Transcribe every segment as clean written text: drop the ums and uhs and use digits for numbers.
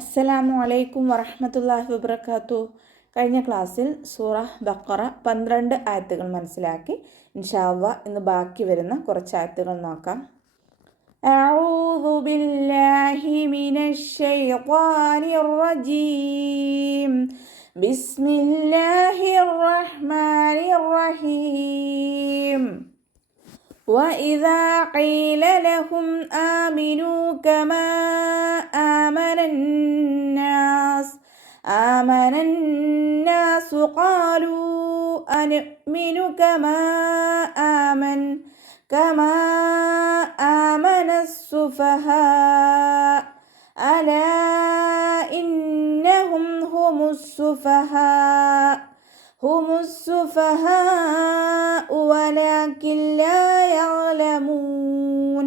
അസ്സലാമു അലൈക്കും വറഹ്മത്തുള്ളാഹി വബറകാതുഹു. കഴിഞ്ഞ ക്ലാസ്സിൽ സൂറ ബഖറ 12 ആയത്തുകൾ മനസ്സിലാക്കി. ഇൻഷാ അല്ലാഹ് ഇന്ന് ബാക്കി വരുന്ന കുറച്ച് ആയത്തുകൾ നോക്കാം. അഊദു ബില്ലാഹി മിനശ് ശൈത്വാനിർ റജീം. ബിസ്മില്ലാഹിർ റഹ്മാനിർ റഹീം. وَإِذَا قِيلَ لَهُمْ آمِنُوا كَمَا آمَنَ النَّاسُ قَالُوا أَنُؤْمِنُ كَمَا آمَنَ السُّفَهَاءُ أَلَا إِنَّهُمْ هُمُ السُّفَهَاءُ وَلَكِنْ لَا يَعْلَمُونَ.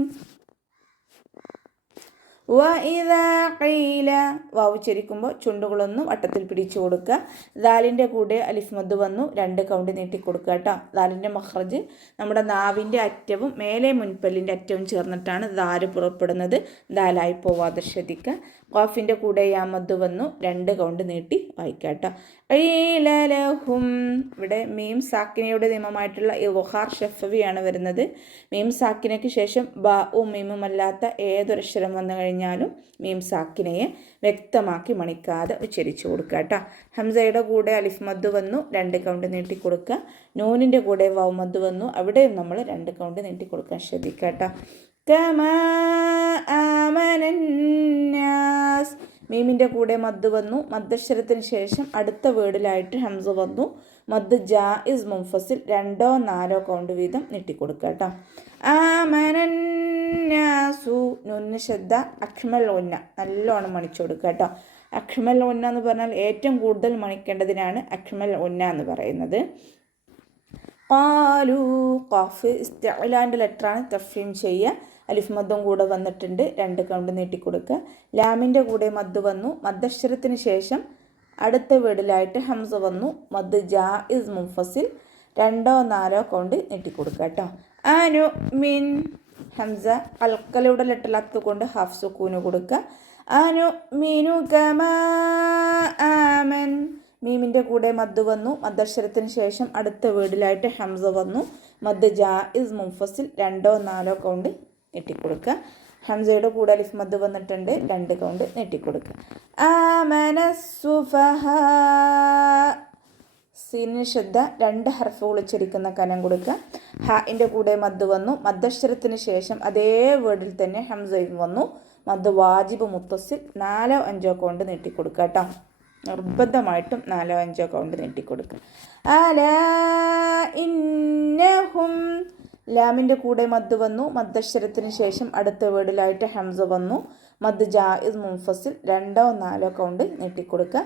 وَإِذَا قِيلَ വാവ് ഉച്ചരിക്കുമ്പോൾ ചുണ്ടുകളൊന്നും വട്ടത്തിൽ പിടിച്ചു കൊടുക്കുക. ദാലിൻ്റെ കൂടെ അലിഫ് മദ് വന്നു 2 കൗണ്ട് നീട്ടി കൊടുക്കുക കേട്ടോ. ദാലിൻ്റെ മഖ്റജ് നമ്മുടെ നാവിൻ്റെ അറ്റവും മേലെ മുൻപല്ലിൻ്റെ അറ്റവും ചേർന്നിട്ടാണ് ദാല് പുറപ്പെടുന്നത്. ദാലായി പോവാതെ ശ്രദ്ധിക്കുക. ഖാഫിൻ്റെ കൂടെ യാ മദ് വന്നു 2 കൗണ്ട് നീട്ടി വായിക്കുക കേട്ടോ. ഖീല ലഹും ഇവിടെ മീം സാക്കിനയുടെ നിയമമായിട്ടുള്ള ഇദ്ഹാർ ഷഫവിയാണ് വരുന്നത്. മീം സാക്കിനയ്ക്ക് ശേഷം ബാഉം മീമും അല്ലാത്ത ഏതൊരക്ഷരം വന്നു കഴിഞ്ഞാലും മീം സാക്കിനയെ വ്യക്തമാക്കി മണിക്കാതെ ഉച്ചരിച്ചു കൊടുക്കുക കേട്ടോ. ഹംസയുടെ കൂടെ അലിഫ് മദ് വന്നു 2 കൗണ്ട് നീട്ടി കൊടുക്കുക. നൂനിൻ്റെ കൂടെ വാവ് മദ് വന്നു, അവിടെയും നമ്മൾ 2 കൗണ്ട് നീട്ടി കൊടുക്കാൻ ശ്രദ്ധിക്കുക കേട്ടോ. കമാ ആമനന്നാസ് മീമിൻ്റെ കൂടെ മദ് വന്നു, മദ്ദക്ഷരത്തിന് ശേഷം അടുത്ത വേർഡിലായിട്ട് ഹംസ വന്നു. മദ് ജായിസ് മുൻഫസിൽ 2 4 കൗണ്ട് വീതം നീട്ടിക്കൊടുക്കുക കേട്ടോ. ആമനന്നാസു നുന്ന് ശബ്ദ അക്മൽ ഉന്ന നല്ലോണം മണിച്ചു കൊടുക്കുക കേട്ടോ. അക്മൽ ഉന്ന എന്ന് പറഞ്ഞാൽ ഏറ്റവും കൂടുതൽ മണിക്കേണ്ടതിനാണ് അക്മൽ ഉന്ന എന്ന് പറയുന്നത്. ഖാലു ഖാഫ് ഇസ്തിഅലാൻ്റെ ലെറ്ററാണ് തഫ്ഹീം ചെയ്യുക. അലിഫ് മദ്ദും കൂടെ വന്നിട്ടുണ്ട്, 2 കൗണ്ട് നീട്ടിക്കൊടുക്കുക. ലാമിൻ്റെ കൂടെ മദ് വന്നു, മദ്ദക്ഷരത്തിന് ശേഷം അടുത്ത വേർഡിലായിട്ട് ഹംസ വന്നു. മദ് ജായിസ് മുൻഫസിൽ 2 4 കൗണ്ട് നീട്ടിക്കൊടുക്കുക കേട്ടോ. അനു മിൻ ഹംസ അൽക്കലയുടെ ലെറ്ററിലാത്തത് കൊണ്ട് ഹാഫ് സുക്കൂന് കൊടുക്കുക. അനു മിനു കമാ ആമൻ മീമിൻ്റെ കൂടെ മദ് വന്നു, മദ്ദക്ഷരത്തിന് ശേഷം അടുത്ത വേർഡിലായിട്ട് ഹംസ വന്നു. മദ് ജായിസ് മുൻഫസിൽ 2 4 കൗണ്ട് നീട്ടിക്കൊടുക്കുക. ഹംസയുടെ കൂടെ അലിഫ് മദ് വന്നിട്ടുണ്ട്, 2 കൗണ്ട് നീട്ടിക്കൊടുക്കുക. ആമന സുഫഹാ സീനിന് ശബ്ദ 2 ഹർഫുകൾ ഉച്ചരിക്കുന്ന കനം കൊടുക്കുക. ഹാഇൻ്റെ കൂടെ മദ് വന്നു, മദ്ദക്ഷരത്തിന് ശേഷം അതേ വേർഡിൽ തന്നെ ഹംസയും വന്നു. മദ് വാജിബ് മുത്തസിൽ 4 5 കൗണ്ട് നീട്ടിക്കൊടുക്കുക കേട്ടോ. നിർബന്ധമായിട്ടും 4 5 കൗണ്ട് നീട്ടിക്കൊടുക്കുക. അലാ ഇന്നഹും ലാമിൻ്റെ കൂടെ മദ് വന്നു, മദ്ദക്ഷരത്തിന് ശേഷം അടുത്ത വേർഡിലായിട്ട് ഹംസ വന്നു. മദ് ജായിസ് മുൻഫസിൽ 2 4 കൗണ്ട് നീട്ടിക്കൊടുക്കുക.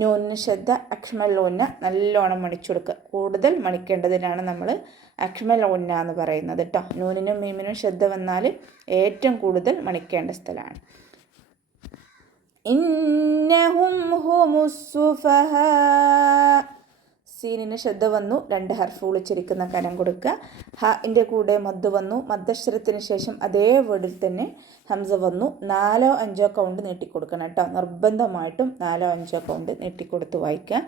നൂനിന് ശബ്ദ അക്മൽ ഉന്ന നല്ലോണം മണിച്ചെടുക്കുക. കൂടുതൽ മണിക്കേണ്ടതിനാണ് നമ്മൾ അക്മൽ ഉന്ന എന്ന് പറയുന്നത് കേട്ടോ. നൂനിനും മീമിനും ശബ്ദ വന്നാൽ ഏറ്റവും കൂടുതൽ മണിക്കേണ്ട സ്ഥലമാണ്. ഇന്നഹും ഹുമുസ്സുഫഹാ സീനിന് ശബ്ദ വന്നു, 2 ഹർഫുകൾ ഉച്ചരിക്കുന്ന കനം കൊടുക്കുക. ഹാഇൻ്റെ കൂടെ മദ് വന്നു, മദ്ദക്ഷരത്തിന് ശേഷം അതേ വേർഡിൽ തന്നെ ഹംസ വന്നു. 4 5 കൗണ്ട് നീട്ടിക്കൊടുക്കണം കേട്ടോ. നിർബന്ധമായിട്ടും 4 5 കൗണ്ട് നീട്ടിക്കൊടുത്ത് വായിക്കുക.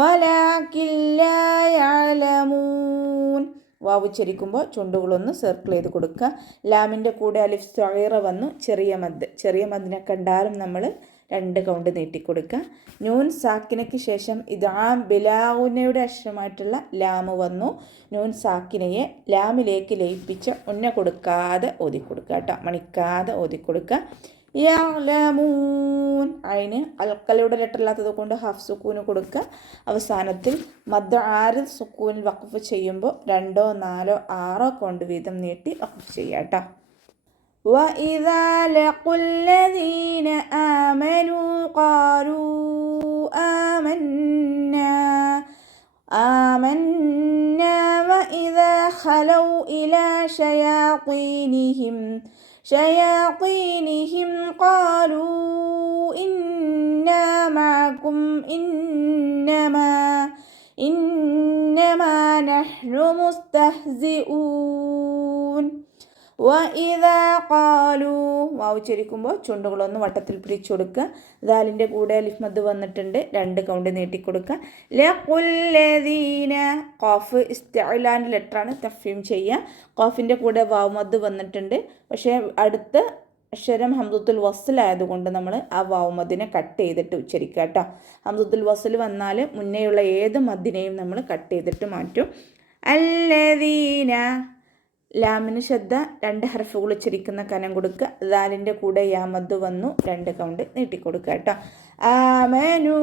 വലാകിൻ ലാ യഅലമൂൻ വാവ് ഉച്ചരിക്കുമ്പോൾ ചുണ്ടുകളൊന്ന് സർക്കിൾ ചെയ്ത് കൊടുക്കുക. ലാമിൻ്റെ കൂടെ അലിഫ് സ്വഗീറ വന്നു, ചെറിയ മദ്ദിനെ കണ്ടാലും നമ്മൾ 2 കൗണ്ട് നീട്ടിക്കൊടുക്കുക. നൂൻ സാക്കിനയ്ക്ക് ശേഷം ഇദ്ആം ബിലാഉന്നയുടെ അക്ഷരമായിട്ടുള്ള ലാമ് വന്നു. നൂൻ സാക്കിനയെ ലാമിലേക്ക് ലയിപ്പിച്ച് ഉന്ന കൊടുക്കാതെ ഓതിക്കൊടുക്കുക കേട്ടോ. മണിക്കാതെ ഓതിക്കൊടുക്കുക. യഅലമൂൻ അതിന് അൽക്കലയുടെ ലെറ്ററില്ലാത്തത് കൊണ്ട് ഹാഫ് സുക്കൂന് കൊടുക്കുക. അവസാനത്തിൽ മദ് ആരിദ് സുക്കൂനിൽ വഖഫ് ചെയ്യുമ്പോൾ 2 4 6 കൗണ്ട് വീതം നീട്ടി വഖഫ് ചെയ്യുക കേട്ടോ. وَإِذَا لَقُوا الَّذِينَ آمَنُوا قَالُوا آمَنَّا وَإِذَا خَلَوْا إِلَى شَيَاطِينِهِمْ قَالُوا إِنَّا مَعَكُمْ إِنَّمَا نَحْنُ مُسْتَهْزِئُونَ وإذا قالوا വാവ് ഉച്ചരിക്കുമ്പോൾ ചുണ്ടുകളൊന്ന് വട്ടത്തിൽ പിടിച്ചു കൊടുക്കുക. ദാലിൻ്റെ കൂടെ അലിഫ് മദ് വന്നിട്ടുണ്ട്, 2 കൗണ്ട് നീട്ടിക്കൊടുക്കുക. ലഖുല്ലദീന ഖാഫ് ഇസ്തിഅലാൻ്റെ ലെറ്ററാണ്, തഫ്ഹീം ചെയ്യുക. ഖാഫിൻ്റെ കൂടെ വാവ് മദ് വന്നിട്ടുണ്ട്, പക്ഷേ അടുത്ത അക്ഷരം ഹംസത്തുൽ വസ്ൽ ആയതുകൊണ്ട് നമ്മൾ ആ വാവ് മദ്ദിനെ കട്ട് ചെയ്തിട്ട് ഉച്ചരിക്കുക കേട്ടോ. ഹംസത്തുൽ വസ്ൽ വന്നാൽ മുന്നേയുള്ള ഏത് മദ്ദിനെയും നമ്മൾ കട്ട് ചെയ്തിട്ട് മാറ്റും. അല്ലദീന ലാമിന് ശബ്ദ 2 ഹർഫുകൾ ഉച്ചരിക്കുന്ന കനം കൊടുക്കുക. ദാലിൻ്റെ കൂടെ യാ മദ് വന്നു, 2 കൗണ്ട് നീട്ടിക്കൊടുക്കുക കേട്ടോ. ആമനു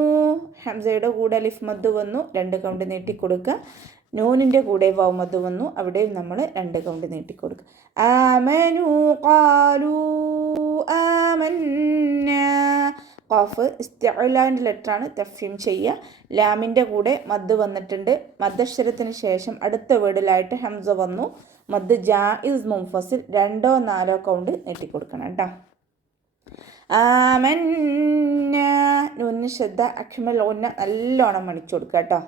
ഹംസയുടെ കൂടെ അലിഫ് മദ് വന്നു, 2 കൗണ്ട് നീട്ടിക്കൊടുക്കുക. നൂനിൻ്റെ കൂടെ വാവ് മദ് വന്നു, അവിടെയും നമ്മൾ 2 കൗണ്ട് നീട്ടിക്കൊടുക്കുക. ആമനു ഖാലു ആമന്ന ഖാഫ് ഇസ്തിഅലാൻ്റെ ലെറ്ററാണ്, തഫ്ഹീം ചെയ്യുക. ലാമിൻ്റെ കൂടെ മദ് വന്നിട്ടുണ്ട്, മദ്ദക്ഷരത്തിന് ശേഷം അടുത്ത വേർഡിലായിട്ട് ഹംസ വന്നു. മദ് ജായിസ് മുൻഫസിൽ 2 4 കൗണ്ട് നീട്ടിക്കൊടുക്കണം കേട്ടോ. ആമന്ന നൂന് ശദ്ദ അഖ്മൽ ഉന്ന നല്ലോണം മണിച്ചു കൊടുക്കുക കേട്ടോ.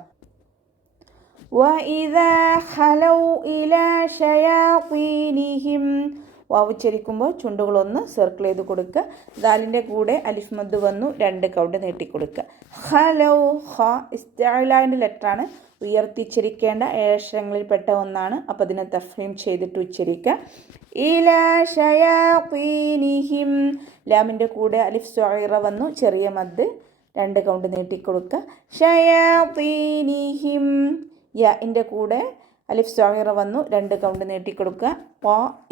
വഇദാ ഖലൗ ഇലാ ശയാത്തീനിഹിം വാവ് ഉച്ചരിക്കുമ്പോൾ ചുണ്ടുകളൊന്ന് സർക്കിൾ ചെയ്ത് കൊടുക്കുക. ദാലിൻ്റെ കൂടെ അലിഫ് മദ് വന്നു, 2 കൗണ്ട് നീട്ടിക്കൊടുക്കുക. ഖലൗ ഖ ഇസ്തിഅലാൻ്റെ ലെറ്ററാണ്, ഉയർത്തിച്ചിരിക്കേണ്ട 7 അക്ഷരങ്ങളിൽപ്പെട്ട ഒന്നാണ്, അപ്പോൾ അതിനെ തഫ്ഹീം ചെയ്തിട്ട് ഉച്ചരിക്കുക. ഇലാ ശയാത്തീനിഹിം ലാമിൻ്റെ കൂടെ അലിഫ് സ്വഗീറ വന്നു, ചെറിയ മദ്, 2 കൗണ്ട് നീട്ടിക്കൊടുക്കുക. ശയാത്തീനിഹിം യാഇൻ്റെ കൂടെ അലിഫ് സ്വഗീറ വന്നു, 2 കൗണ്ട് നീട്ടിക്കൊടുക്കുക.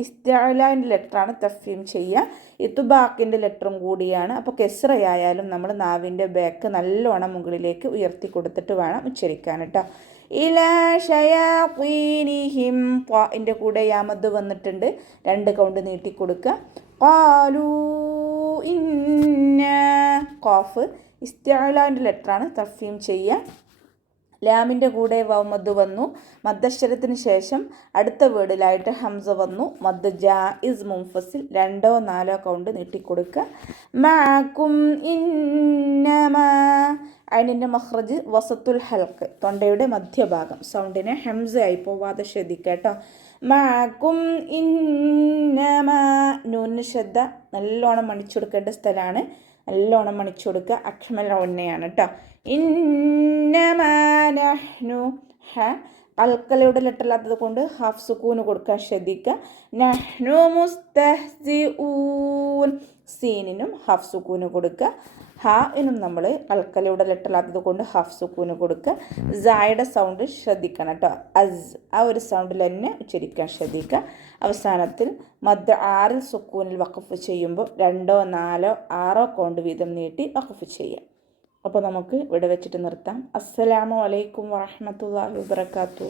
ഇസ്തിഅലാൻ്റെ ലെറ്ററാണ്, തഫ്ഹീം ചെയ്യുക. ഇത്ബാഖിൻ്റെ ലെറ്ററും കൂടിയാണ്, അപ്പോൾ കെസ്റയായാലും നമ്മൾ നാവിൻ്റെ ബാക്ക് നല്ലോണം മുകളിലേക്ക് ഉയർത്തി കൊടുത്തിട്ട് വേണം ഉച്ചരിക്കാൻ കേട്ടോ. ഇലാ ശയാത്തീനിഹിം ൻ്റെ കൂടെ യാമദ് വന്നിട്ടുണ്ട്, 2 കൗണ്ട് നീട്ടിക്കൊടുക്കുക. ഖാലൂ ഇന്ന ഖാഫ് ഇസ്തിഅലാൻ്റെ ലെറ്ററാണ്, തഫ്ഹീം ചെയ്യുക. ലാമിൻ്റെ കൂടെ വാവ് മദ് വന്നു, മദ്ദക്ഷരത്തിന് ശേഷം അടുത്ത വേർഡിലായിട്ട് ഹംസ വന്നു. മദ് ജായിസ് മുൻഫസിൽ 2 4 കൗണ്ട് നീട്ടിക്കൊടുക്കുക. മഅകും ഇന്നമാ അതിൻ്റെ മഖ്റജ് വസത്തുൽ ഹൽക്ക്, തൊണ്ടയുടെ മധ്യഭാഗം, സൗണ്ടിനെ ഹംസ ആയി പോവാതെ ശ്രദ്ധിക്കുക കേട്ടോ. മഅകും ഇന്നമാ നൂന് ശദ്ദ നല്ലോണം മണിച്ചെടുക്കേണ്ട സ്ഥലമാണ്, നല്ലോണം മണിച്ചു കൊടുക്കുക. അഖ്മൽ ഉന്നയാണ് കേട്ടോ. ഇന്നമാ നഹ്നു ഹ കൽക്കലയുടെ ലെറ്റർ അല്ലാത്തത് കൊണ്ട് ഹാഫ് സുക്കൂന് കൊടുക്കാൻ ശ്രദ്ധിക്കുക. നഹ്നു മുസ്തഹ്സിഊൻ സീനിനും ഹാഫ് സുക്കൂന് കൊടുക്കുക. ഹാഇനും നമ്മൾ കൽക്കലയുടെ ലെറ്റർ അല്ലാത്തത് കൊണ്ട് ഹാഫ് സുക്കൂന് കൊടുക്കുക. സായുടെ സൗണ്ട് ശ്രദ്ധിക്കണം കേട്ടോ. അസ് ആ ഒരു സൗണ്ടിൽ തന്നെ ഉച്ചരിക്കാൻ ശ്രദ്ധിക്കുക. അവസാനത്തിൽ മദ് 6 സുക്കൂനിൽ വഖഫ് ചെയ്യുമ്പോൾ 2 4 6 കൗണ്ട് വീതം നീട്ടി വഖഫ് ചെയ്യാം. അപ്പോൾ നമുക്ക് ഇവിടെ വെച്ചിട്ട് നിർത്താം. അസ്സലാമു അലൈക്കും വറഹ്മത്തുള്ളാഹി വബറകാതുഹു.